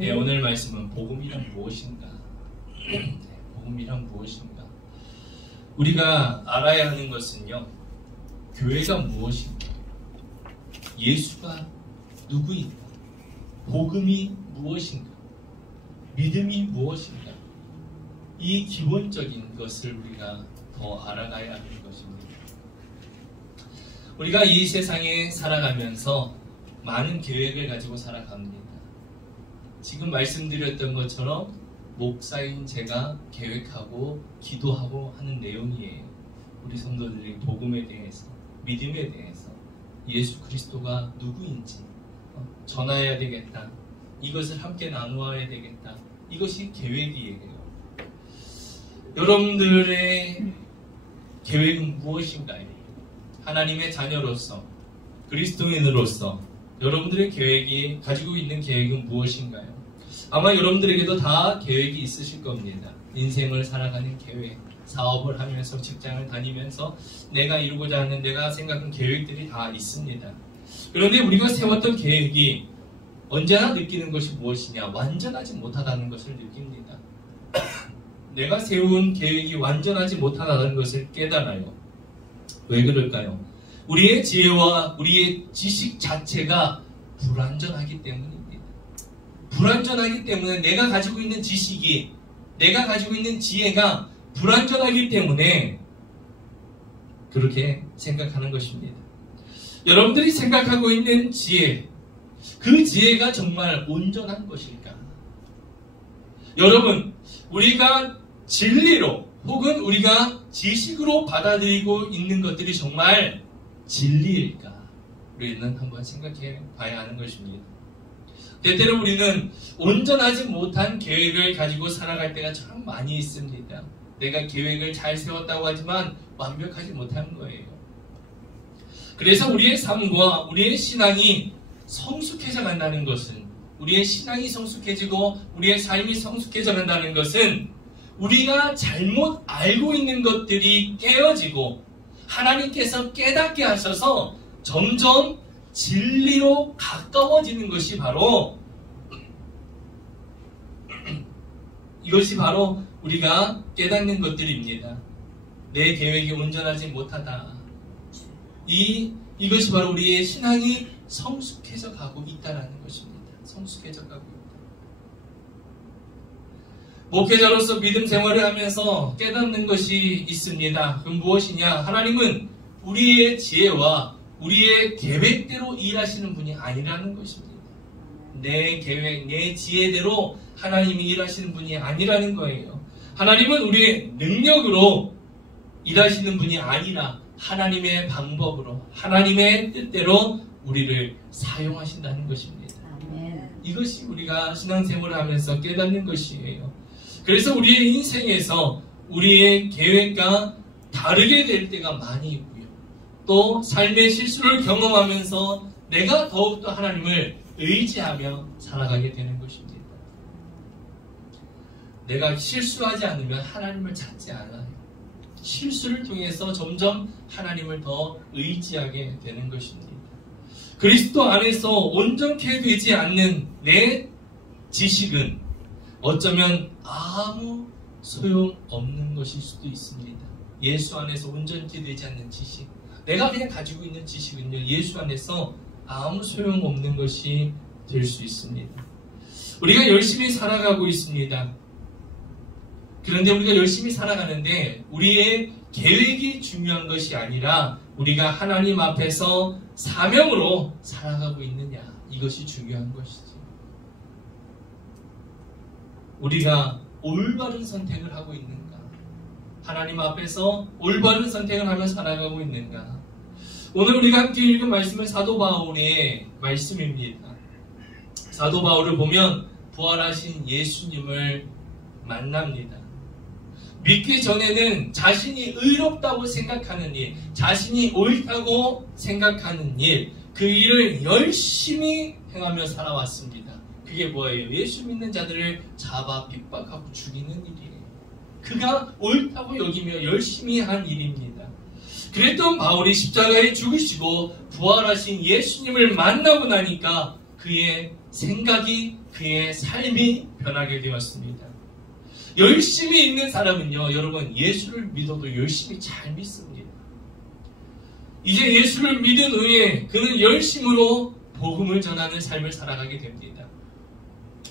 네, 오늘 말씀은 복음이란 무엇인가? 복음이란 무엇인가? 우리가 알아야 하는 것은요, 교회가 무엇인가? 예수가 누구인가? 복음이 무엇인가? 믿음이 무엇인가? 이 기본적인 것을 우리가 더 알아가야 하는 것입니다. 우리가 이 세상에 살아가면서 많은 계획을 가지고 살아갑니다. 지금 말씀드렸던 것처럼 목사인 제가 계획하고 기도하고 하는 내용이에요. 우리 성도들이 복음에 대해서, 믿음에 대해서, 예수 그리스도가 누구인지 전해야 되겠다. 이것을 함께 나누어야 되겠다. 이것이 계획이에요. 여러분들의 계획은 무엇인가요? 하나님의 자녀로서, 그리스도인으로서 여러분들의 계획이 가지고 있는 계획은 무엇인가요? 아마 여러분들에게도 다 계획이 있으실 겁니다. 인생을 살아가는 계획, 사업을 하면서 직장을 다니면서 내가 이루고자 하는 내가 생각한 계획들이 다 있습니다. 그런데 우리가 세웠던 계획이 언제나 느끼는 것이 무엇이냐? 완전하지 못하다는 것을 느낍니다. 내가 세운 계획이 완전하지 못하다는 것을 깨달아요. 왜 그럴까요? 우리의 지혜와 우리의 지식 자체가 불완전하기 때문입니다. 불완전하기 때문에 내가 가지고 있는 지식이, 내가 가지고 있는 지혜가 불완전하기 때문에 그렇게 생각하는 것입니다. 여러분들이 생각하고 있는 지혜, 그 지혜가 정말 온전한 것일까? 여러분, 우리가 진리로 혹은 우리가 지식으로 받아들이고 있는 것들이 정말 진리일까? 우리는 한번 생각해 봐야 하는 것입니다. 때때로 우리는 온전하지 못한 계획을 가지고 살아갈 때가 참 많이 있습니다. 내가 계획을 잘 세웠다고 하지만 완벽하지 못한 거예요. 그래서 우리의 삶과 우리의 신앙이 성숙해져 간다는 것은, 우리의 신앙이 성숙해지고 우리의 삶이 성숙해져 간다는 것은 우리가 잘못 알고 있는 것들이 깨어지고 하나님께서 깨닫게 하셔서 점점 진리로 가까워지는 것이 바로 이것이 바로 우리가 깨닫는 것들입니다. 내 계획이 온전하지 못하다. 이것이 바로 우리의 신앙이 성숙해져 가고 있다는 것입니다. 성숙해져 가고 있다. 목회자로서 믿음 생활을 하면서 깨닫는 것이 있습니다. 그럼 무엇이냐? 하나님은 우리의 지혜와 우리의 계획대로 일하시는 분이 아니라는 것입니다. 내 계획, 내 지혜대로 하나님이 일하시는 분이 아니라는 거예요. 하나님은 우리의 능력으로 일하시는 분이 아니라 하나님의 방법으로, 하나님의 뜻대로 우리를 사용하신다는 것입니다. 이것이 우리가 신앙생활을 하면서 깨닫는 것이에요. 그래서 우리의 인생에서 우리의 계획과 다르게 될 때가 많이 있고요. 또 삶의 실수를 경험하면서 내가 더욱더 하나님을 의지하며 살아가게 되는 것입니다. 내가 실수하지 않으면 하나님을 찾지 않아요. 실수를 통해서 점점 하나님을 더 의지하게 되는 것입니다. 그리스도 안에서 온전케 되지 않는 내 지식은 어쩌면 아무 소용없는 것일 수도 있습니다. 예수 안에서 온전케 되지 않는 지식, 내가 그냥 가지고 있는 지식은요, 예수 안에서 아무 소용없는 것이 될 수 있습니다. 우리가 열심히 살아가고 있습니다. 그런데 우리가 열심히 살아가는데 우리의 계획이 중요한 것이 아니라 우리가 하나님 앞에서 사명으로 살아가고 있느냐, 이것이 중요한 것이지. 우리가 올바른 선택을 하고 있는가? 하나님 앞에서 올바른 선택을 하며 살아가고 있는가? 오늘 우리가 함께 읽은 말씀은 사도 바울의 말씀입니다. 사도 바울을 보면 부활하신 예수님을 만납니다. 믿기 전에는 자신이 의롭다고 생각하는 일, 자신이 옳다고 생각하는 일, 그 일을 열심히 행하며 살아왔습니다. 그게 뭐예요? 예수 믿는 자들을 잡아 핍박하고 죽이는 일이에요. 그가 옳다고 여기며 열심히 한 일입니다. 그랬던 바울이 십자가에 죽으시고 부활하신 예수님을 만나고 나니까 그의 생각이, 그의 삶이 변하게 되었습니다. 열심히 있는 사람은요, 여러분, 예수를 믿어도 열심히 잘 믿습니다. 이제 예수를 믿은 후에 그는 열심으로 복음을 전하는 삶을 살아가게 됩니다.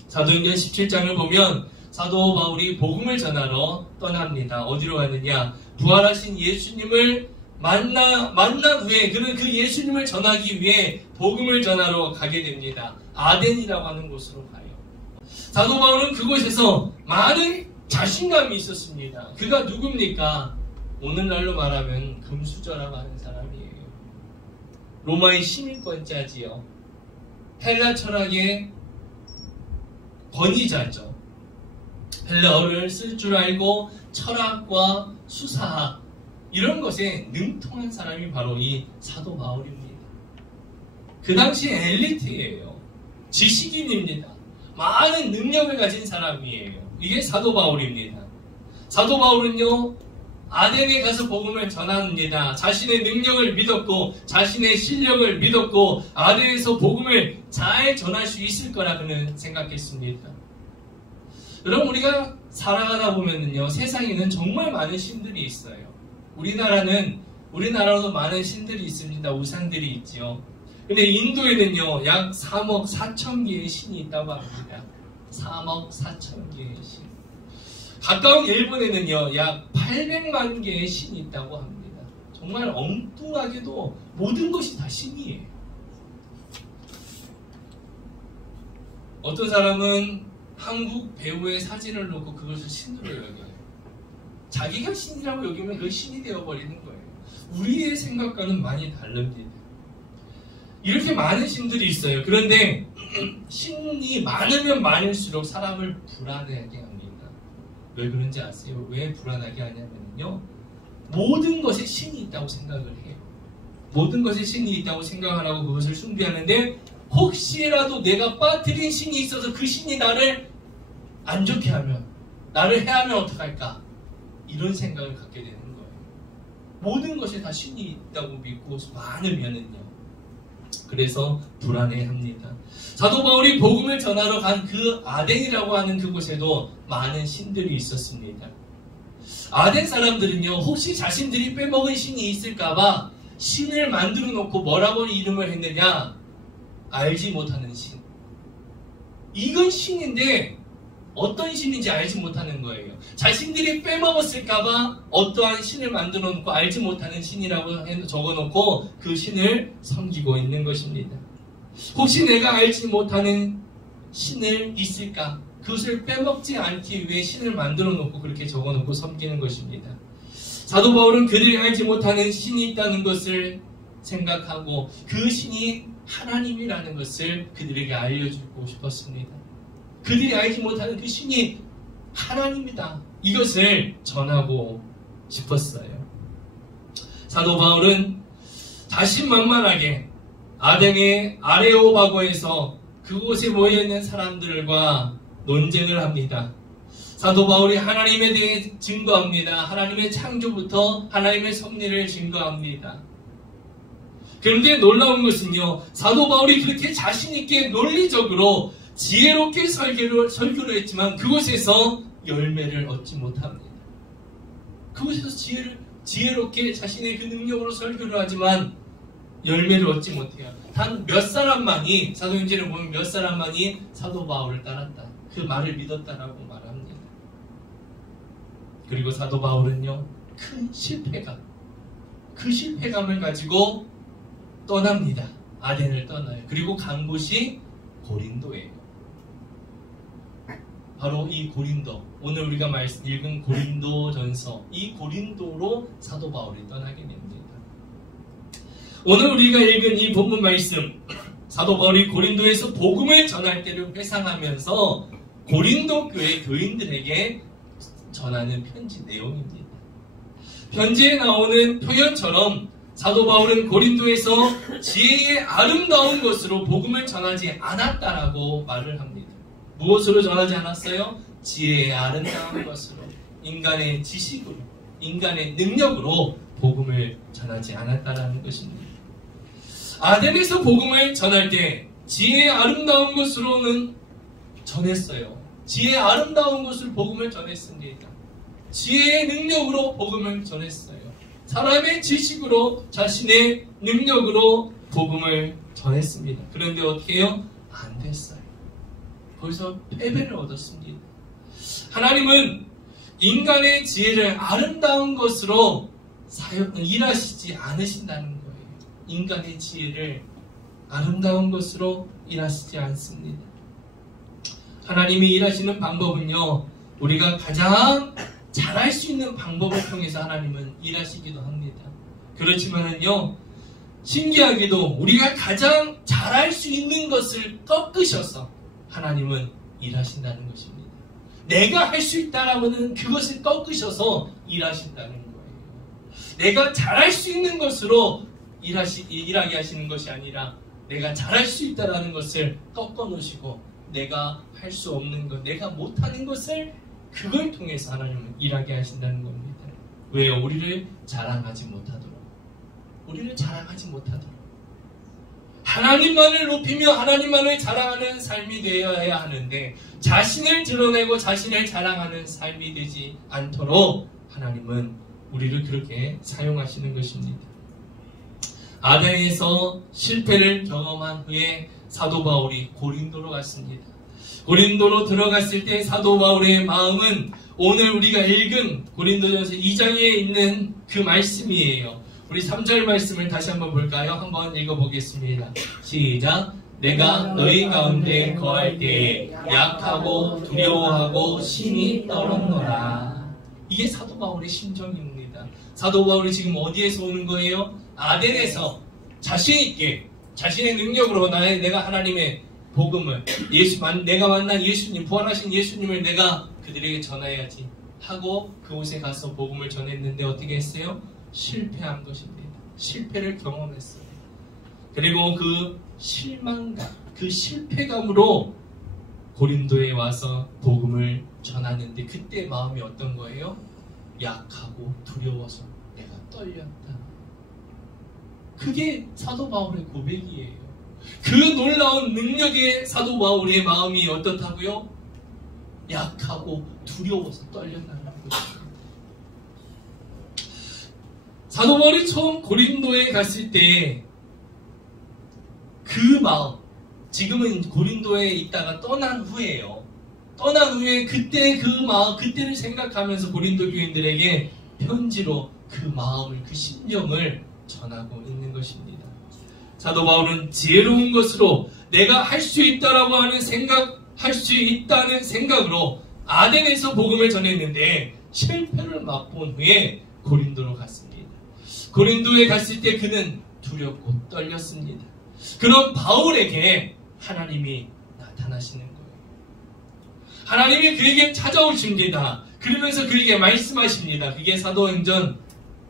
사도행전 17장을 보면 사도 바울이 복음을 전하러 떠납니다. 어디로 가느냐? 부활하신 예수님을 만난 후에 그는 그 예수님을 전하기 위해 복음을 전하러 가게 됩니다. 아덴이라고 하는 곳으로 가요. 사도 바울은 그곳에서 많은 자신감이 있었습니다. 그가 누굽니까? 오늘날로 말하면 금수저라고 하는 사람이에요. 로마의 시민권자지요. 헬라 철학의 권위자죠. 헬라어를 쓸 줄 알고 철학과 수사학 이런 것에 능통한 사람이 바로 이 사도 바울입니다. 그 당시 엘리트예요. 지식인입니다. 많은 능력을 가진 사람이에요. 이게 사도 바울입니다. 사도 바울은요, 아덴에 가서 복음을 전합니다. 자신의 능력을 믿었고 자신의 실력을 믿었고 아덴에서 복음을 잘 전할 수 있을 거라 그는 생각했습니다. 여러분, 우리가 살아가다 보면요, 세상에는 정말 많은 신들이 있어요. 우리나라도 많은 신들이 있습니다. 우상들이 있지요. 근데 인도에는요, 약 3억 4천 개의 신이 있다고 합니다. 3억 4천 개의 신. 가까운 일본에는요, 약 800만 개의 신이 있다고 합니다. 정말 엉뚱하게도 모든 것이 다 신이에요. 어떤 사람은 한국 배우의 사진을 놓고 그것을 신으로 여겨요. 자기가 신이라고 여기면 그 신이 되어버리는 거예요. 우리의 생각과는 많이 다릅니다. 이렇게 많은 신들이 있어요. 그런데 신이 많으면 많을수록 사람을 불안하게 합니다. 왜 그런지 아세요? 왜 불안하게 하냐면요, 모든 것에 신이 있다고 생각을 해요. 모든 것에 신이 있다고 생각을 하고 그것을 숭배하는데, 혹시라도 내가 빠뜨린 신이 있어서 그 신이 나를 안 좋게 하면, 나를 해하면 어떡할까? 이런 생각을 갖게 되는 거예요. 모든 것에 다 신이 있다고 믿고 많으면은요, 그래서 불안해합니다. 사도 바울이 복음을 전하러 간 그 아덴이라고 하는 그곳에도 많은 신들이 있었습니다. 아덴 사람들은요, 혹시 자신들이 빼먹은 신이 있을까봐 신을 만들어 놓고 뭐라고 이름을 했느냐? 알지 못하는 신. 이건 신인데 어떤 신인지 알지 못하는 거예요. 자신들이 빼먹었을까봐 어떠한 신을 만들어 놓고 알지 못하는 신이라고 적어놓고 그 신을 섬기고 있는 것입니다. 혹시 내가 알지 못하는 신을 있을까? 그것을 빼먹지 않기 위해 신을 만들어 놓고 그렇게 적어놓고 섬기는 것입니다. 사도 바울은 그들이 알지 못하는 신이 있다는 것을 생각하고 그 신이 하나님이라는 것을 그들에게 알려주고 싶었습니다. 그들이 알지 못하는 그 신이 하나님이다, 이것을 전하고 싶었어요. 사도 바울은 자신만만하게 아덴의 아레오바고에서 그곳에 모여있는 사람들과 논쟁을 합니다. 사도 바울이 하나님에 대해 증거합니다. 하나님의 창조부터 하나님의 섭리를 증거합니다. 그런데 놀라운 것은요, 사도 바울이 그렇게 자신있게 논리적으로 지혜롭게 설교를 했지만 그곳에서 열매를 얻지 못합니다. 그곳에서 지혜롭게 자신의 그 능력으로 설교를 하지만 열매를 얻지 못해요. 단 몇 사람만이, 사도행전을 보면 몇 사람만이 사도 바울을 따랐다, 그 말을 믿었다라고 말합니다. 그리고 사도 바울은요, 큰 그 실패감을 가지고 떠납니다. 아덴을 떠나요. 그리고 간 곳이 고린도예요. 바로 이 고린도, 오늘 우리가 읽은 고린도전서, 이 고린도로 사도 바울이 떠나게 됩니다. 오늘 우리가 읽은 이 본문 말씀, 사도 바울이 고린도에서 복음을 전할 때를 회상하면서 고린도 교회 교인들에게 전하는 편지 내용입니다. 편지에 나오는 표현처럼 사도 바울은 고린도에서 지혜의 아름다운 것으로 복음을 전하지 않았다라고 말을 합니다. 무엇으로 전하지 않았어요? 지혜의 아름다운 것으로, 인간의 지식으로, 인간의 능력으로 복음을 전하지 않았다라는 것입니다. 아덴에서 복음을 전할 때 지혜의 아름다운 것으로는 전했어요. 지혜의 아름다운 것을 복음을 전했습니다. 지혜의 능력으로 복음을 전했어요. 사람의 지식으로 자신의 능력으로 복음을 전했습니다. 그런데 어떻게 해요? 안 됐어요. 거기서 패배를 얻었습니다. 하나님은 인간의 지혜를 아름다운 것으로 일하시지 않으신다는 거예요. 인간의 지혜를 아름다운 것으로 일하시지 않습니다. 하나님이 일하시는 방법은요, 우리가 가장 잘할 수 있는 방법을 통해서 하나님은 일하시기도 합니다. 그렇지만은요, 신기하게도 우리가 가장 잘할 수 있는 것을 꺾으셔서 하나님은 일하신다는 것입니다. 내가 할 수 있다라면 그것을 꺾으셔서 일하신다는 거예요. 내가 잘할 수 있는 것으로 일하게 하시는 것이 아니라 내가 잘할 수 있다라는 것을 꺾어 놓으시고 내가 할 수 없는 것, 내가 못하는 것을 그걸 통해서 하나님은 일하게 하신다는 겁니다. 왜요? 우리를 자랑하지 못하도록. 우리를 자랑하지 못하도록. 하나님만을 높이며 하나님만을 자랑하는 삶이 되어야 하는데 자신을 드러내고 자신을 자랑하는 삶이 되지 않도록 하나님은 우리를 그렇게 사용하시는 것입니다. 아덴에서 실패를 경험한 후에 사도 바울이 고린도로 갔습니다. 고린도로 들어갔을 때 사도 바울의 마음은 오늘 우리가 읽은 고린도전서 2장에 있는 그 말씀이에요. 우리 3절 말씀을 다시 한번 볼까요? 한번 읽어보겠습니다. 시작. 내가 너희 가운데 거할 때에 약하고 두려워하고 심히 떨었노라. 이게 사도 바울의 심정입니다. 사도 바울이 지금 어디에서 오는 거예요? 아덴에서 자신있게 자신의 능력으로 내가 하나님의 복음을 내가 만난 예수님, 부활하신 예수님을 내가 그들에게 전해야지 하고 그곳에 가서 복음을 전했는데 어떻게 했어요? 실패한 것입니다. 실패를 경험했어요. 그리고 그 실망감, 그 실패감으로 고린도에 와서 복음을 전하는데 그때 마음이 어떤 거예요? 약하고 두려워서 내가 떨렸다. 그게 사도 바울의 고백이에요. 그 놀라운 능력의 사도 바울의 마음이 어떻다고요? 약하고 두려워서 떨렸다는 거죠. 사도 바울이 처음 고린도에 갔을 때 그 마음, 지금은 고린도에 있다가 떠난 후에요. 떠난 후에 그때 그 마음, 그때를 생각하면서 고린도 교인들에게 편지로 그 마음을, 그 심정을 전하고 있는 것입니다. 사도 바울은 지혜로운 것으로 내가 할 수 있다라고 하는 할 수 있다는 생각으로 아덴에서 복음을 전했는데 실패를 맛본 후에 고린도로 갔습니다. 고린도에 갔을 때 그는 두렵고 떨렸습니다. 그런 바울에게 하나님이 나타나시는 거예요. 하나님이 그에게 찾아오십니다. 그러면서 그에게 말씀하십니다. 그게 사도행전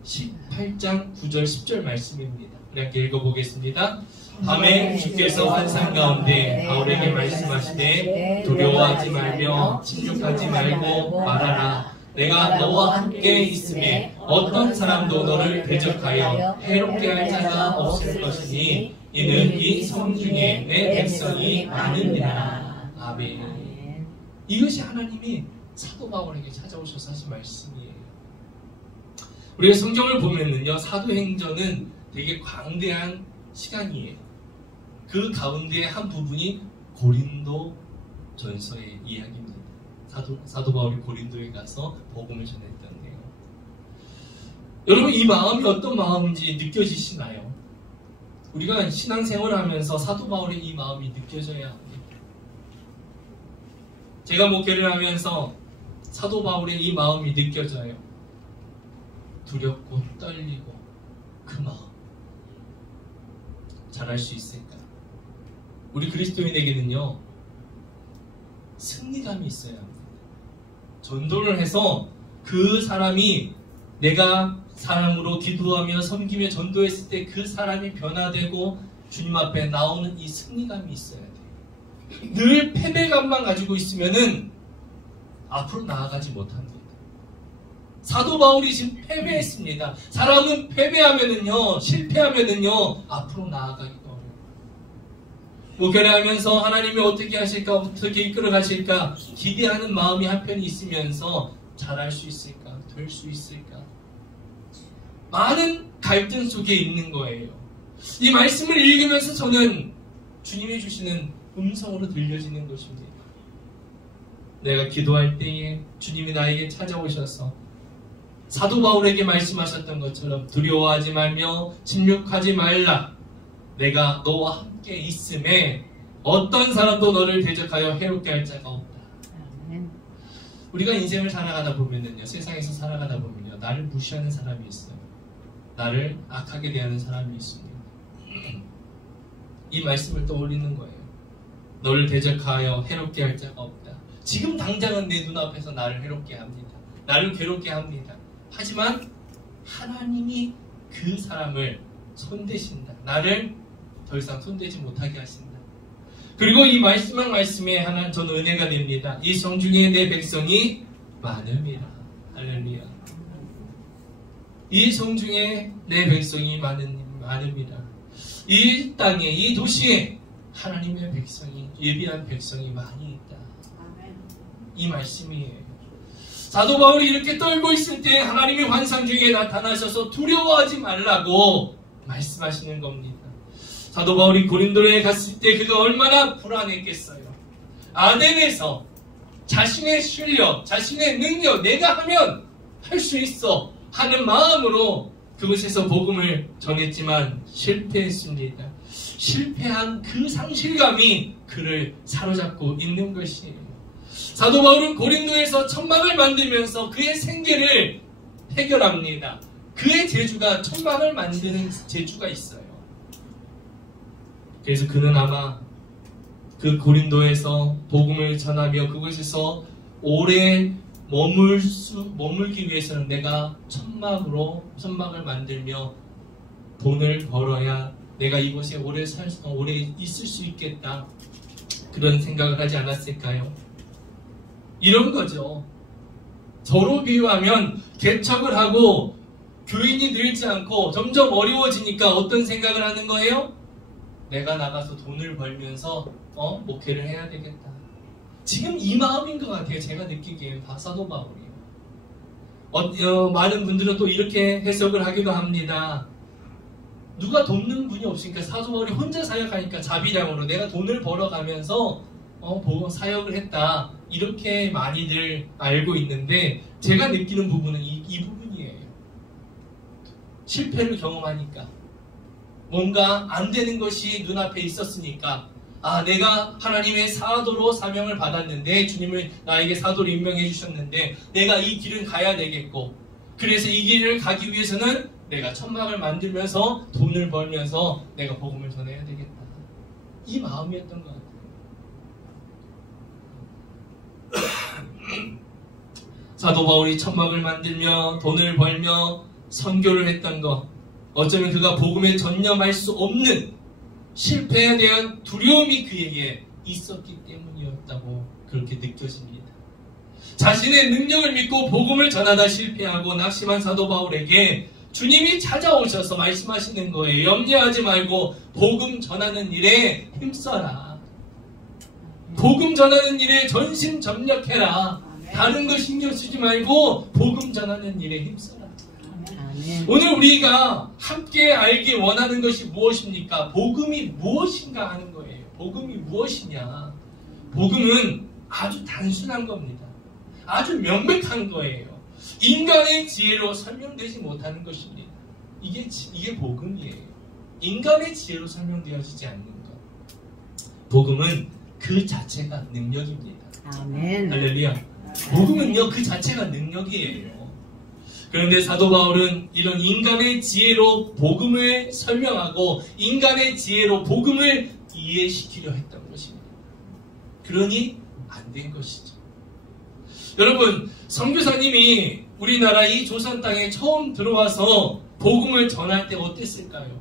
18장 9절 10절 말씀입니다. 우리 함께 읽어보겠습니다. 밤에 주께서 환상 가운데 바울에게 말씀하시되 두려워하지 말며 침묵하지 말고 말하라. 내가 너와 함께 있음에 어떤 사람도 너를 대적하여 해롭게 할 자가 없을 것이니 이는 이 성 중에 내 백성이 많으니라. 아멘. 이것이 하나님이 사도 바울에게 찾아오셔서 하신 말씀이에요. 우리가 성경을 보면은요, 사도행전은 되게 광대한 시간이에요. 그 가운데 한 부분이 고린도 전서의 이야기입니다. 사도 바울이 고린도에 가서 복음을 전했던데요. 여러분, 이 마음이 어떤 마음인지 느껴지시나요? 우리가 신앙생활을 하면서 사도 바울의 이 마음이 느껴져야 합니다. 제가 목회를 하면서 사도 바울의 이 마음이 느껴져요. 두렵고 떨리고 그 마음. 잘할 수 있을까? 우리 그리스도인에게는요, 승리감이 있어야 합니다. 전도를 해서 그 사람이 내가 사랑으로 기도하며 섬기며 전도했을 때 그 사람이 변화되고 주님 앞에 나오는 이 승리감이 있어야 돼요. 늘 패배감만 가지고 있으면은 앞으로 나아가지 못합니다. 사도 바울이 지금 패배했습니다. 사람은 패배하면은요, 실패하면은요, 앞으로 나아가기가 어려워요. 목회를 하면서 하나님이 어떻게 하실까, 어떻게 이끌어 가실까 기대하는 마음이 한편이 있으면서 잘할 수 있을까, 될 수 있을까, 많은 갈등 속에 있는 거예요. 이 말씀을 읽으면서 저는 주님이 주시는 음성으로 들려지는 것입니다. 내가 기도할 때에 주님이 나에게 찾아오셔서 사도 바울에게 말씀하셨던 것처럼 두려워하지 말며 침묵하지 말라. 내가 너와 함께 있음에 어떤 사람도 너를 대적하여 해롭게 할 자가 없다. 우리가 인생을 살아가다 보면요, 세상에서 살아가다 보면요, 나를 무시하는 사람이 있어요. 나를 악하게 대하는 사람이 있습니다. 이 말씀을 떠올리는 거예요. 너를 대적하여 해롭게 할 자가 없다. 지금 당장은 내 눈앞에서 나를 해롭게 합니다. 나를 괴롭게 합니다. 하지만 하나님이 그 사람을 손대신다. 나를 더 이상 손대지 못하게 하신다. 그리고 이 말씀한 말씀에 하나 저는 은혜가 됩니다. 이 성중에 내 백성이 많음이라. 할렐루야. 이 성중에 내 백성이 많음이라. 이 땅에, 이 도시에 하나님의 백성이, 예비한 백성이 많이 있다. 이 말씀이에요. 사도 바울이 이렇게 떨고 있을 때 하나님이 환상 중에 나타나셔서 두려워하지 말라고 말씀하시는 겁니다. 사도 바울이 고린도에 갔을 때 그가 얼마나 불안했겠어요. 아덴에서 자신의 실력, 자신의 능력, 내가 하면 할 수 있어 하는 마음으로 그곳에서 복음을 전했지만 실패했습니다. 실패한 그 상실감이 그를 사로잡고 있는 것이에요. 사도 바울은 고린도에서 천막을 만들면서 그의 생계를 해결합니다. 그의 재주가 천막을 만드는 재주가 있어요. 그래서 그는 아마 그 고린도에서 복음을 전하며 그곳에서 오래 머물기 위해서는 내가 천막을 만들며 돈을 벌어야 내가 이곳에 오래 있을 수 있겠다. 그런 생각을 하지 않았을까요? 이런 거죠. 서로 비유하면 개척을 하고 교인이 늘지 않고 점점 어려워지니까 어떤 생각을 하는 거예요? 내가 나가서 돈을 벌면서 목회를 해야 되겠다. 지금 이 마음인 것 같아요. 제가 느끼기에 사도 바울이에요. 많은 분들은 또 이렇게 해석을 하기도 합니다. 누가 돕는 분이 없으니까 사도 바울이 혼자 사역하니까 자비량으로 내가 돈을 벌어가면서 사역을 했다. 이렇게 많이들 알고 있는데 제가 느끼는 부분은 이 부분이에요. 실패를 경험하니까 뭔가 안 되는 것이 눈앞에 있었으니까 내가 하나님의 사도로 사명을 받았는데 주님을 나에게 사도로 임명해 주셨는데 내가 이 길은 가야 되겠고 그래서 이 길을 가기 위해서는 내가 천막을 만들면서 돈을 벌면서 내가 복음을 전해야 되겠다. 이 마음이었던 것 같아요. 사도 바울이 천막을 만들며 돈을 벌며 선교를 했던 것, 어쩌면 그가 복음에 전념할 수 없는 실패에 대한 두려움이 그에게 있었기 때문이었다고 그렇게 느껴집니다. 자신의 능력을 믿고 복음을 전하다 실패하고 낙심한 사도 바울에게 주님이 찾아오셔서 말씀하시는 거예요. 염려하지 말고 복음 전하는 일에 힘써라. 복음 전하는 일에 전심전력해라. 다른 거 신경 쓰지 말고 복음 전하는 일에 힘써라. 오늘 우리가 함께 알기 원하는 것이 무엇입니까? 복음이 무엇인가 하는 거예요. 복음이 무엇이냐? 복음은 아주 단순한 겁니다. 아주 명백한 거예요. 인간의 지혜로 설명되지 못하는 것입니다. 이게 복음이에요. 인간의 지혜로 설명되어지지 않는 것. 복음은 그 자체가 능력입니다. 아멘. 할렐루야. 복음은요, 그 자체가 능력이에요. 그런데 사도 바울은 이런 인간의 지혜로 복음을 설명하고 인간의 지혜로 복음을 이해시키려 했던 것입니다. 그러니 안 된 것이죠. 여러분, 선교사님이 우리나라 이 조선 땅에 처음 들어와서 복음을 전할 때 어땠을까요?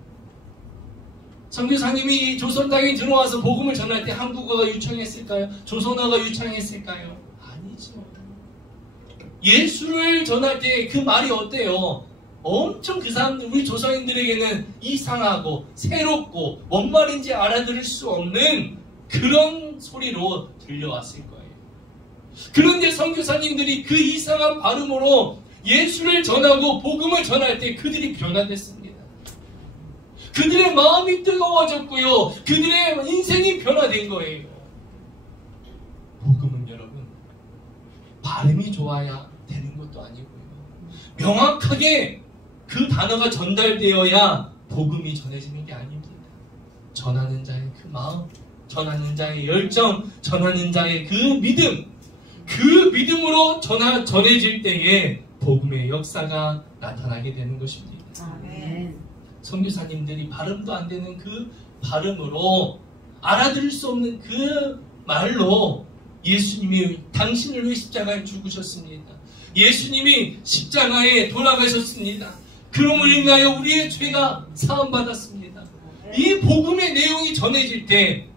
선교사님이 이 조선 땅에 들어와서 복음을 전할 때 한국어가 유창했을까요? 조선어가 유창했을까요? 아니죠. 예수를 전할 때 그 말이 어때요? 엄청 그 사람들, 우리 조상인들에게는 이상하고 새롭고 뭔 말인지 알아들을 수 없는 그런 소리로 들려왔을 거예요. 그런데 선교사님들이 그 이상한 발음으로 예수를 전하고 복음을 전할 때 그들이 변화됐습니다. 그들의 마음이 뜨거워졌고요. 그들의 인생이 변화된 거예요. 복음은 여러분, 발음이 좋아야 되는 것도 아니고요. 명확하게 그 단어가 전달되어야 복음이 전해지는 게 아닙니다. 전하는 자의 그 마음, 전하는 자의 열정, 전하는 자의 그 믿음, 그 믿음으로 전해질 때에 복음의 역사가 나타나게 되는 것입니다. 아멘. 선교사님들이 발음도 안 되는 그 발음으로 알아들을 수 없는 그 말로 예수님이 당신을 위해 십자가에 죽으셨습니다. 예수님이 십자가에 돌아가셨습니다. 그러므로 인하여 우리의 죄가 사함받았습니다. 이 복음의 내용이 전해질 때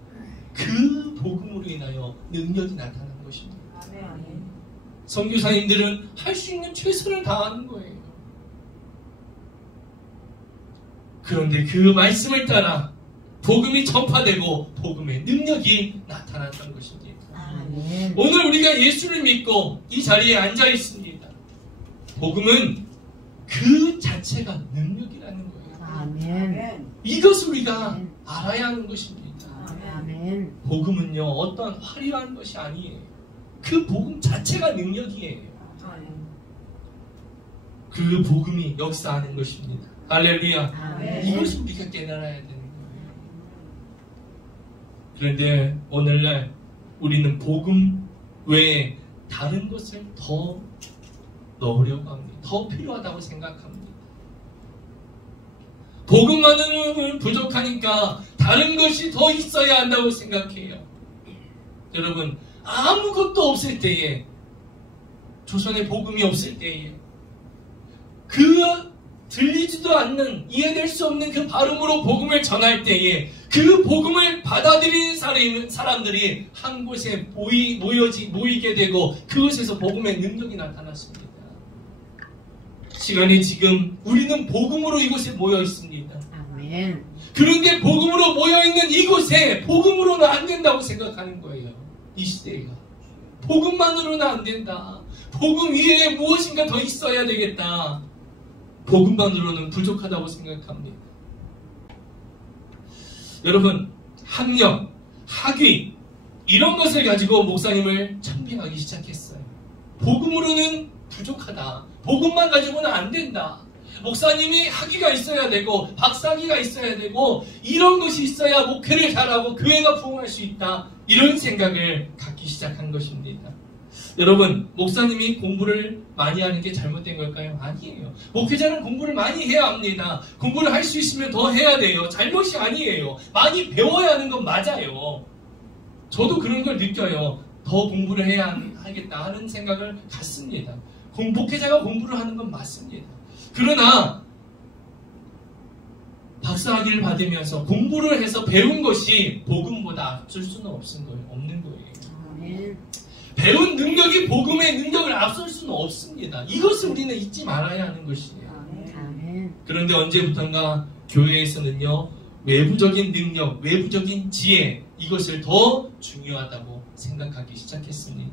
그 복음으로 인하여 능력이 나타나는 것입니다. 선교사님들은 할 수 있는 최선을 다하는 거예요. 그런데 그 말씀을 따라 복음이 전파되고 복음의 능력이 나타났던 것입니다. 아멘. 오늘 우리가 예수를 믿고 이 자리에 앉아 있습니다. 복음은 그 자체가 능력이라는 거예요. 아멘. 이것을 우리가 알아야 하는 것입니다. 아멘. 복음은요, 어떤 화려한 것이 아니에요. 그 복음 자체가 능력이에요. 그 복음이 역사하는 것입니다. 할렐루야. 아멘. 이것을 우리가 깨달아야 되는 거예요. 그런데 오늘날 우리는 복음 외에 다른 것을 더 넣으려고 합니다. 더 필요하다고 생각합니다. 복음만으로는 부족하니까 다른 것이 더 있어야 한다고 생각해요. 여러분, 아무것도 없을 때에, 조선에 복음이 없을 때에, 그 들리지도 않는, 이해될 수 없는 그 발음으로 복음을 전할 때에 그 복음을 받아들이는 사람들이 한 곳에 모이게 되고 그곳에서 복음의 능력이 나타났습니다. 시간이 지금 우리는 복음으로 이곳에 모여 있습니다. 아멘. 그런데 복음으로 모여있는 이곳에 복음으로는 안 된다고 생각하는 거예요. 이 시대가. 복음만으로는 안 된다. 복음 위에 무엇인가 더 있어야 되겠다. 복음만으로는 부족하다고 생각합니다. 여러분, 학력, 학위 이런 것을 가지고 목사님을 청빙하기 시작했어요. 복음으로는 부족하다. 복음만 가지고는 안 된다. 목사님이 학위가 있어야 되고 박사학위가 있어야 되고 이런 것이 있어야 목회를 잘하고 교회가 부흥할 수 있다. 이런 생각을 갖기 시작한 것입니다. 여러분, 목사님이 공부를 많이 하는 게 잘못된 걸까요? 아니에요. 목회자는 공부를 많이 해야 합니다. 공부를 할 수 있으면 더 해야 돼요. 잘못이 아니에요. 많이 배워야 하는 건 맞아요. 저도 그런 걸 느껴요. 더 공부를 해야 하겠다 하는 생각을 갖습니다. 목회자가 공부를 하는 건 맞습니다. 그러나 박사학위를 받으면서 공부를 해서 배운 것이 복음보다 앞설 수는 없는 거예요. 아멘. 배운 능력이 복음의 능력을 앞설 수는 없습니다. 이것을 우리는 잊지 말아야 하는 것이에요. 아멘. 그런데 언제부턴가 교회에서는요, 외부적인 능력, 외부적인 지혜, 이것을 더 중요하다고 생각하기 시작했습니다.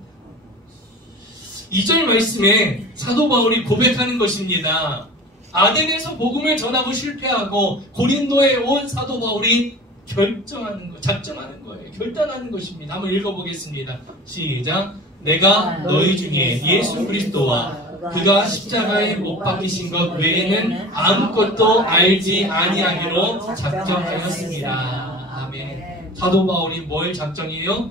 2절 말씀에 사도 바울이 고백하는 것입니다. 아덴에서 복음을 전하고 실패하고 고린도에 온 사도 바울이 작정하는 거예요. 결단하는 것입니다. 한번 읽어보겠습니다. 시작. 내가 너희 중에 예수 그리스도와 그가 십자가에 못 박히신 것 외에는 아무것도 알지 아니하기로 작정하였습니다. 아멘. 사도 바울이 뭘 작정해요?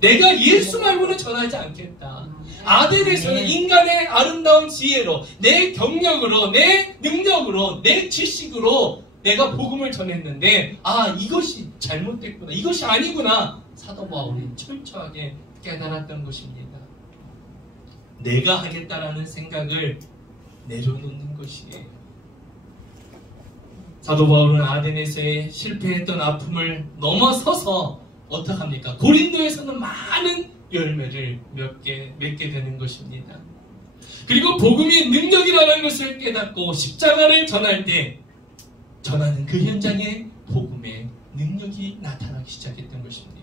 내가 예수 말고는 전하지 않겠다. 아덴에서는 인간의 아름다운 지혜로, 내 경력으로, 내 능력으로, 내 지식으로 내가 복음을 전했는데, 이것이 잘못됐구나, 이것이 아니구나. 사도 바울이 철저하게 깨달았던 것입니다. 내가 하겠다라는 생각을 내려놓는 것이에요. 사도 바울은 아덴에서의 실패했던 아픔을 넘어서서 어떡합니까? 고린도에서는 많은 열매를 맺게 되는 것입니다. 그리고 복음이 능력이라는 것을 깨닫고 십자가를 전할 때 전하는 그 현장에 복음의 능력이 나타나기 시작했던 것입니다.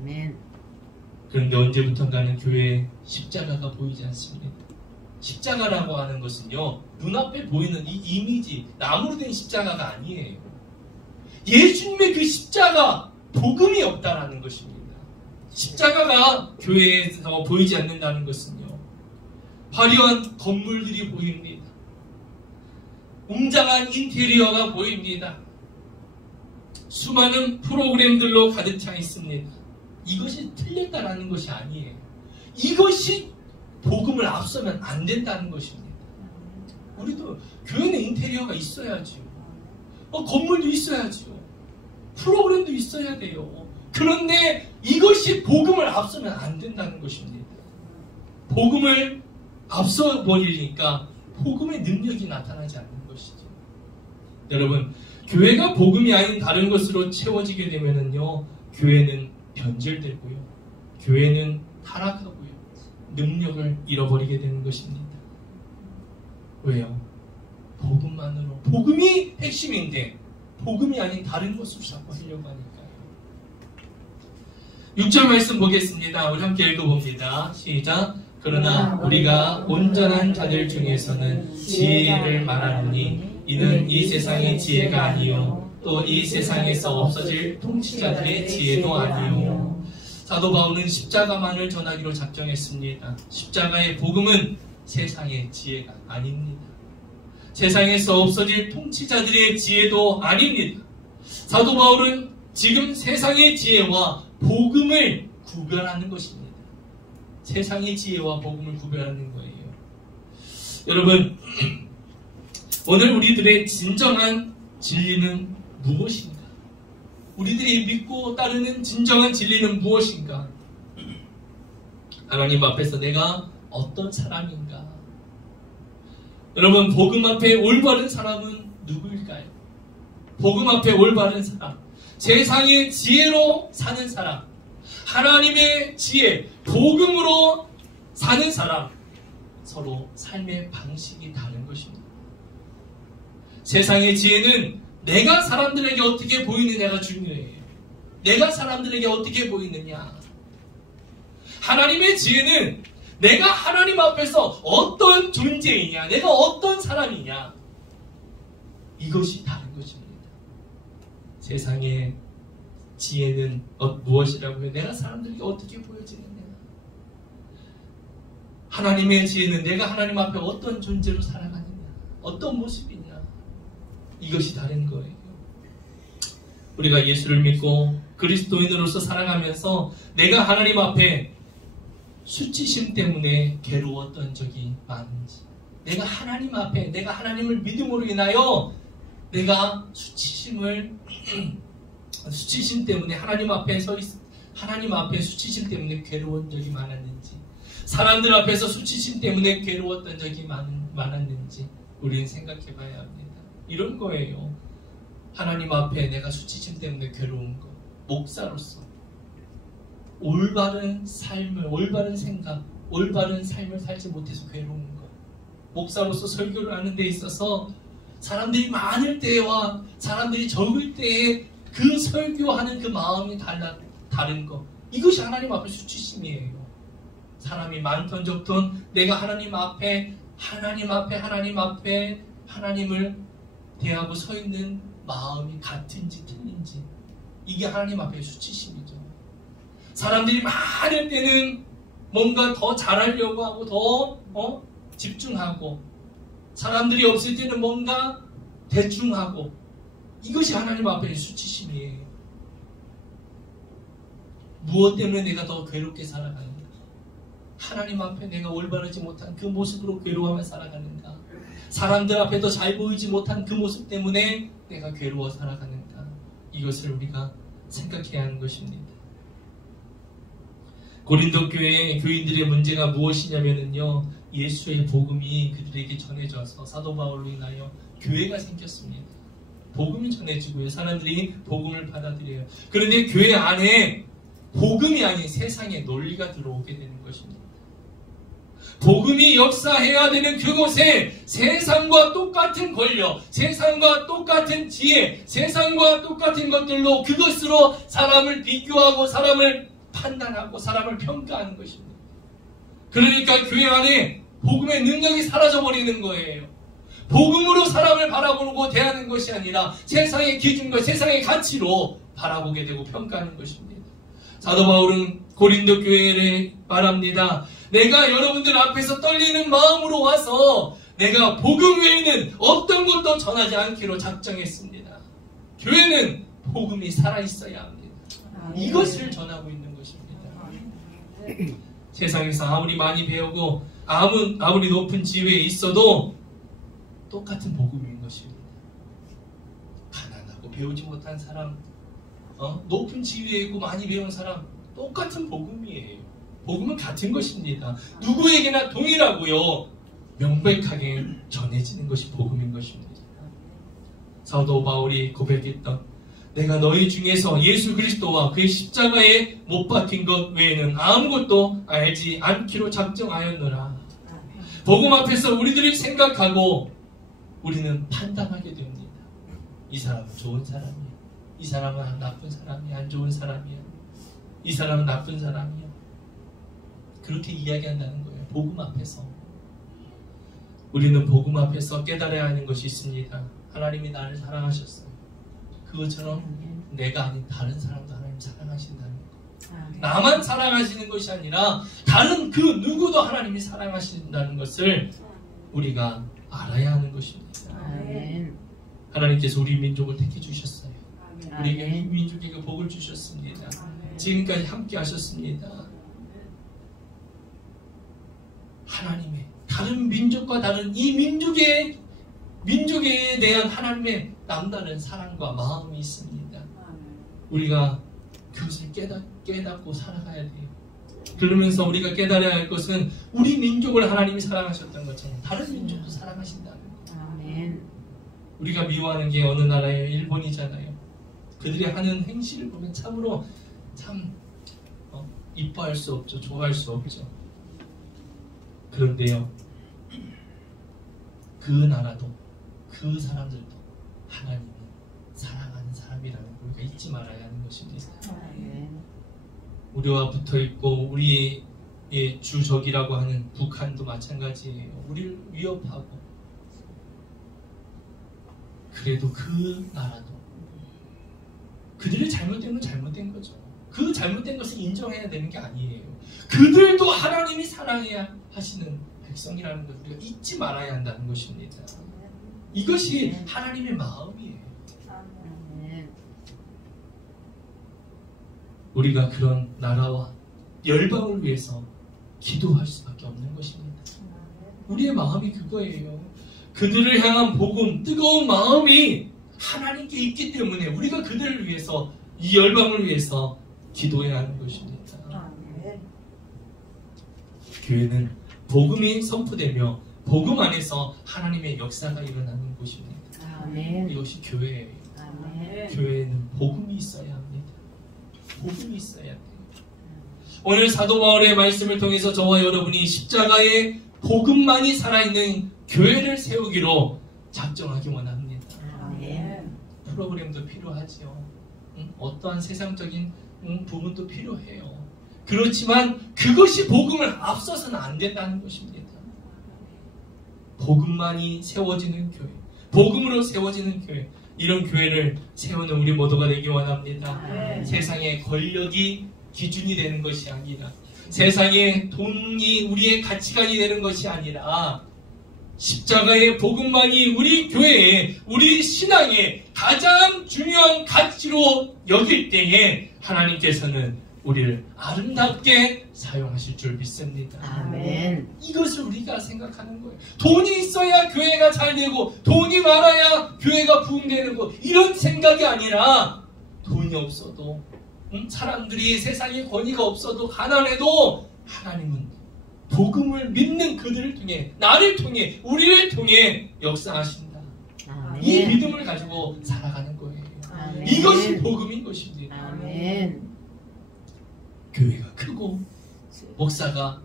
아멘. 그런데 언제부턴가는 교회에 십자가가 보이지 않습니다. 십자가라고 하는 것은요, 눈앞에 보이는 이 이미지, 나무로 된 십자가가 아니에요. 예수님의 그 십자가, 복음이 없다라는 것입니다. 십자가가 교회에서 보이지 않는다는 것은요, 화려한 건물들이 보입니다. 웅장한 인테리어가 보입니다. 수많은 프로그램들로 가득 차 있습니다. 이것이 틀렸다라는 것이 아니에요. 이것이 복음을 앞서면 안 된다는 것입니다. 우리도 교회는 인테리어가 있어야죠. 건물도 있어야죠. 프로그램도 있어야 돼요. 그런데 이것이 복음을 앞서면 안 된다는 것입니다. 복음을 앞서 버리니까 복음의 능력이 나타나지 않는 것이죠. 여러분, 교회가 복음이 아닌 다른 것으로 채워지게 되면은요, 교회는 변질되고요, 교회는 타락하고요, 능력을 잃어버리게 되는 것입니다. 왜요? 복음만으로, 복음이 핵심인데 복음이 아닌 다른 것으로 자꾸 하려고 하니까요. 6절 말씀 보겠습니다. 우리 함께 읽어봅니다. 시작. 그러나 우리가 온전한 자들 중에서는 지혜를 말하노니 이는 이 세상의 지혜가 아니요 또 이 세상에서 없어질 통치자들의 지혜도 아니요. 사도 바울은 십자가만을 전하기로 작정했습니다. 십자가의 복음은 세상의 지혜가 아닙니다. 세상에서 없어질 통치자들의 지혜도 아닙니다. 사도 바울은 지금 세상의 지혜와 복음을 구별하는 것입니다. 세상의 지혜와 복음을 구별하는 거예요. 여러분, 오늘 우리들의 진정한 진리는 무엇인가? 우리들이 믿고 따르는 진정한 진리는 무엇인가? 하나님 앞에서 내가 어떤 사람인가? 여러분, 복음 앞에 올바른 사람은 누구일까요? 복음 앞에 올바른 사람, 세상의 지혜로 사는 사람, 하나님의 지혜, 복음으로 사는 사람, 서로 삶의 방식이 다른 것입니다. 세상의 지혜는 내가 사람들에게 어떻게 보이느냐가 중요해요. 내가 사람들에게 어떻게 보이느냐. 하나님의 지혜는 내가 하나님 앞에서 어떤 존재이냐, 내가 어떤 사람이냐, 이것이 다른 것입니다. 세상의 지혜는 무엇이라고요? 내가 사람들에게 어떻게 보여지느냐. 하나님의 지혜는 내가 하나님 앞에 어떤 존재로 살아가느냐, 어떤 모습이냐, 이것이 다른 거예요. 우리가 예수를 믿고 그리스도인으로서 살아가면서 내가 하나님 앞에 수치심 때문에 괴로웠던 적이 많은지, 내가 하나님 앞에, 내가 하나님을 믿음으로 인하여 내가 수치심 때문에 하나님 앞에 하나님 앞에 수치심 때문에 괴로운 적이 많았는지, 사람들 앞에서 수치심 때문에 괴로웠던 적이 많았는지 우리는 생각해 봐야 합니다. 이런 거예요. 하나님 앞에 내가 수치심 때문에 괴로운 거, 목사로서 올바른 삶을, 올바른 생각, 올바른 삶을 살지 못해서 괴로운 거, 목사로서 설교를 하는 데 있어서 사람들이 많을 때와 사람들이 적을 때에 그 설교하는 그 마음이 다른 거, 이것이 하나님 앞에 수치심이에요. 사람이 많던 적던 내가 하나님 앞에 하나님을 대하고 서 있는 마음이 같은지 틀린지, 이게 하나님 앞에 수치심이죠. 사람들이 많을 때는 뭔가 더 잘하려고 하고 더 집중하고, 사람들이 없을 때는 뭔가 대충하고, 이것이 하나님 앞에 수치심이에요. 무엇 때문에 내가 더 괴롭게 살아가는가? 하나님 앞에 내가 올바르지 못한 그 모습으로 괴로워하며 살아가는가? 사람들 앞에 더 잘 보이지 못한 그 모습 때문에 내가 괴로워 살아가는가? 이것을 우리가 생각해야 하는 것입니다. 고린도 교회의 교인들의 문제가 무엇이냐면요, 예수의 복음이 그들에게 전해져서 사도 바울로 인하여 교회가 생겼습니다. 복음이 전해지고요, 사람들이 복음을 받아들여요. 그런데 교회 안에 복음이 아닌 세상의 논리가 들어오게 되는 것입니다. 복음이 역사해야 되는 그곳에 세상과 똑같은 권력, 세상과 똑같은 지혜, 세상과 똑같은 것들로 그것으로 사람을 비교하고 사람을 판단하고 사람을 평가하는 것입니다. 그러니까 교회 안에 복음의 능력이 사라져버리는 거예요. 복음으로 사람을 바라보고 대하는 것이 아니라 세상의 기준과 세상의 가치로 바라보게 되고 평가하는 것입니다. 사도 바울은 고린도 교회를 말합니다. 내가 여러분들 앞에서 떨리는 마음으로 와서 내가 복음 외에는 어떤 것도 전하지 않기로 작정했습니다. 교회는 복음이 살아있어야 합니다. 이것을 전하고 있는 것입니다. 세상에서 아무리 많이 배우고 아무리 높은 지위에 있어도 똑같은 복음인 것입니다. 가난하고 배우지 못한 사람, 높은 지위에 있고 많이 배운 사람, 똑같은 복음이에요. 복음은 같은 것입니다. 누구에게나 동일하고요, 명백하게 전해지는 것이 복음인 것입니다. 사도 바울이 고백했던 내가 너희 중에서 예수 그리스도와 그의 십자가에 못 박힌 것 외에는 아무것도 알지 않기로 작정하였노라. 복음 앞에서 우리들이 생각하고 우리는 판단하게 됩니다. 이 사람은 좋은 사람이야. 이 사람은 나쁜 사람이야. 안 좋은 사람이야. 이 사람은 나쁜 사람이야. 그렇게 이야기한다는 거예요. 복음 앞에서. 우리는 복음 앞에서 깨달아야 하는 것이 있습니다. 하나님이 나를 사랑하셨어요. 그것처럼 내가 아닌 다른 사람도 하나님 사랑하신다는 것. 나만 사랑하시는 것이 아니라 다른 그 누구도 하나님이 사랑하신다는 것을 우리가 알아야 하는 것입니다. 아멘. 하나님께서 우리 민족을 택해 주셨어요. 우리에게 아멘. 민족에게 복을 주셨습니다. 지금까지 함께 하셨습니다. 하나님의 다른 민족과 다른 이 민족에 대한 하나님의 남다른 사랑과 마음이 있습니다. 우리가 그것을 깨닫고 살아가야 돼요. 그러면서 우리가 깨달아야 할 것은 우리 민족을 하나님이 사랑하셨던 것처럼 다른 민족도 사랑하신다는 것. 아멘. 우리가 미워하는 게 어느 나라예요? 일본이잖아요. 그들이 하는 행실을 보면 참으로 참 이뻐할 수 없죠. 좋아할 수 없죠. 그런데요, 그 나라도 그 사람들도 하나님을 사랑하는 사람이라는 걸 우리가 잊지 말아야 하는 것입니다. 아멘. 우리와 붙어있고 우리의 주적이라고 하는 북한도 마찬가지예요. 우리를 위협하고, 그래도 그 나라도 그들이 잘못된 건 잘못된 거죠. 그 잘못된 것을 인정해야 되는 게 아니에요. 그들도 하나님이 사랑해야 하시는 백성이라는 것을 우리가 잊지 말아야 한다는 것입니다. 이것이 하나님의 마음이에요. 아멘. 우리가 그런 나라와 열방을 위해서 기도할 수밖에 없는 것입니다. 우리의 마음이 그거예요. 그들을 향한 복음, 뜨거운 마음이 하나님께 있기 때문에 우리가 그들을 위해서, 이 열방을 위해서 기도해야 하는 것입니다. 교회는 복음이 선포되며 복음 안에서 하나님의 역사가 일어나는 곳입니다. 아멘. 이것이 교회예요. 아멘. 교회는 복음이 있어야 합니다. 복음이 있어야 돼요. 오늘 사도 바울의 말씀을 통해서 저와 여러분이 십자가의 복음만이 살아있는 교회를 세우기로 작정하기 원합니다. 아멘. 프로그램도 필요하지요. 어떠한 세상적인 부분도 필요해요. 그렇지만 그것이 복음을 앞서서는 안 된다는 것입니다. 복음만이 세워지는 교회, 복음으로 세워지는 교회, 이런 교회를 세우는 우리 모두가 되기 원합니다. 세상의 권력이 기준이 되는 것이 아니라, 세상의 돈이 우리의 가치관이 되는 것이 아니라, 십자가의 복음만이 우리 교회에, 우리 신앙의 가장 중요한 가치로 여길 때에 하나님께서는 우리를 아름답게 사용하실 줄 믿습니다. 아멘. 이것을 우리가 생각하는 거예요. 돈이 있어야 교회가 잘 되고, 돈이 많아야 교회가 부흥되는 것, 이런 생각이 아니라, 돈이 없어도, 사람들이 세상에 권위가 없어도, 가난해도 하나님은 복음을 믿는 그들을 통해, 나를 통해, 우리를 통해 역사하신다. 아멘. 이 믿음을 가지고 살아가는 거예요. 아멘. 이것이 복음인 것입니다. 아멘. 교회가 크고 목사가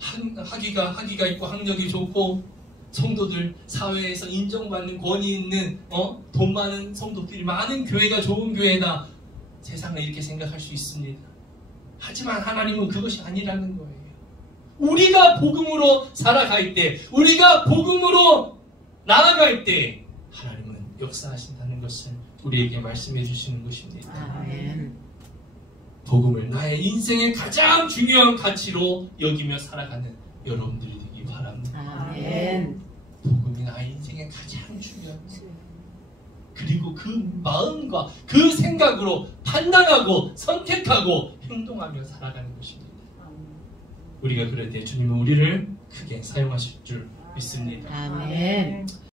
학위가 있고 학력이 좋고 성도들 사회에서 인정받는 권위 있는 돈 많은 성도들이 많은 교회가 좋은 교회다. 세상은 이렇게 생각할 수 있습니다. 하지만 하나님은 그것이 아니라는 거예요. 우리가 복음으로 살아갈 때, 우리가 복음으로 나아갈 때 하나님은 역사하신다는 것을 우리에게 말씀해 주시는 것입니다. 아멘. 복음을 나의 인생의 가장 중요한 가치로 여기며 살아가는 여러분들이 되기 바랍니다. 아멘. 복음이 나의 인생의 가장 중요한 것. 그리고 그 마음과 그 생각으로 판단하고 선택하고 행동하며 살아가는 것입니다. 우리가 그럴 때 주님은 우리를 크게 사용하실 줄 믿습니다. 아멘.